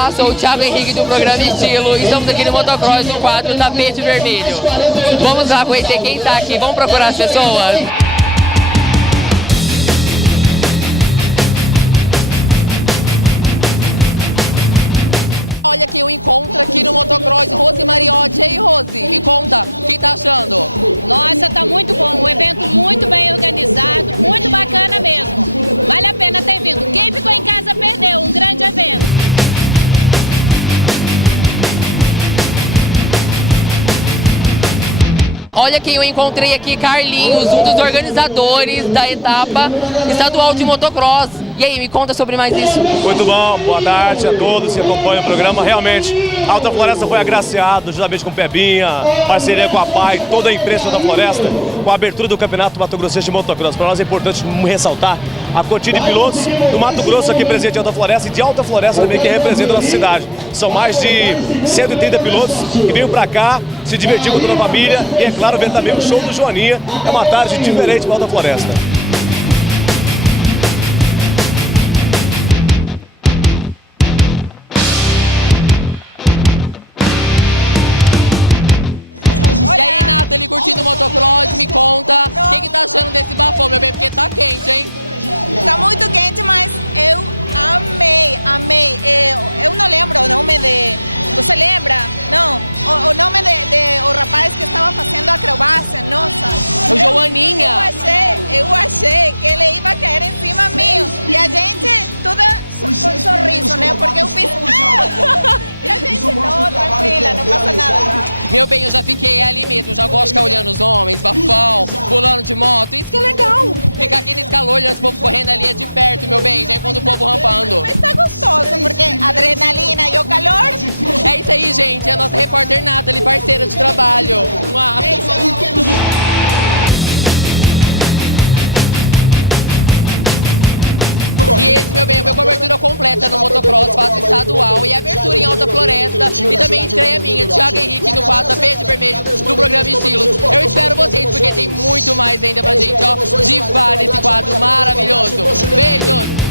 Olá, sou o Thiago Henrique do programa Estilo e estamos aqui no Motocross no quadro Tapete Vermelho. Vamos lá conhecer quem está aqui, vamos procurar as pessoas? Olha quem eu encontro aqui no Motocross, Rose Mariotti. E aí, Rose, me conta, o que tá achando? Nossa, tá muito bom, um evento muito bem organizado, muito bacana mesmo. Vale a pena ter vindo. Quem ficou em casa perdeu, um grande evento. Olha quem eu encontrei aqui, Carlinhos, um dos organizadores da etapa estadual de motocross. E aí, me conta sobre mais isso. Muito bom, boa tarde a todos que acompanham o programa. Realmente, a Alta Floresta foi agraciado, juntamente com o Pebinha, parceria com a PAI, toda a imprensa da Floresta, com a abertura do Campeonato Mato Grossense de Motocross. Para nós é importante ressaltar a cotia de pilotos do Mato Grosso aqui presente em Alta Floresta e de Alta Floresta também que representa a nossa cidade. São mais de 130 pilotos que veio para cá se divertir com toda a família e, é claro, ver também o show do Joaninha. É uma tarde diferente para Alta Floresta. E aí, Nathalie, curtindo o motocross, me conta, o que tá achando desse bafão, meu bem? Porque tá quente, hein? Tá muito quente, mas eu amei. Eu não lembro o nome de... Você lembra? Não, o nome de o rapaz que estava fazendo acrobacia, nossa. O Joaninha. Eu achei que ele ia cair em cima meu. E a gente, toda com sorriso, né? Porque eu fiz... E a gente, não, tranquila, não passa nada. Meu bem, eu já fiquei ali mesmo, já gosto de ficar olhando os homens, bafão, pulando de moto, isso que é legal. Ficar aqui nesse calor, olhando esse povo correndo ali é de perto, meu bem, já enquanto o povo rampando. Mas tá gostoso, porque adrenalina e o calor... É isso aí, gente, é a nossa repórter Nathalie, parceira de trabalho. É isso aí. E esse, meu bem, foi a cobertura completa no motocross, fase estadual e abertura em Alta Floresta e também estreia minha, Thiago Henrique, no quadro Tapete Vermelho do programa Estilos. Eu espero vocês, porque tem muito mais ainda pra gente, ó, divar nesse quadro maravilhoso. Beijos!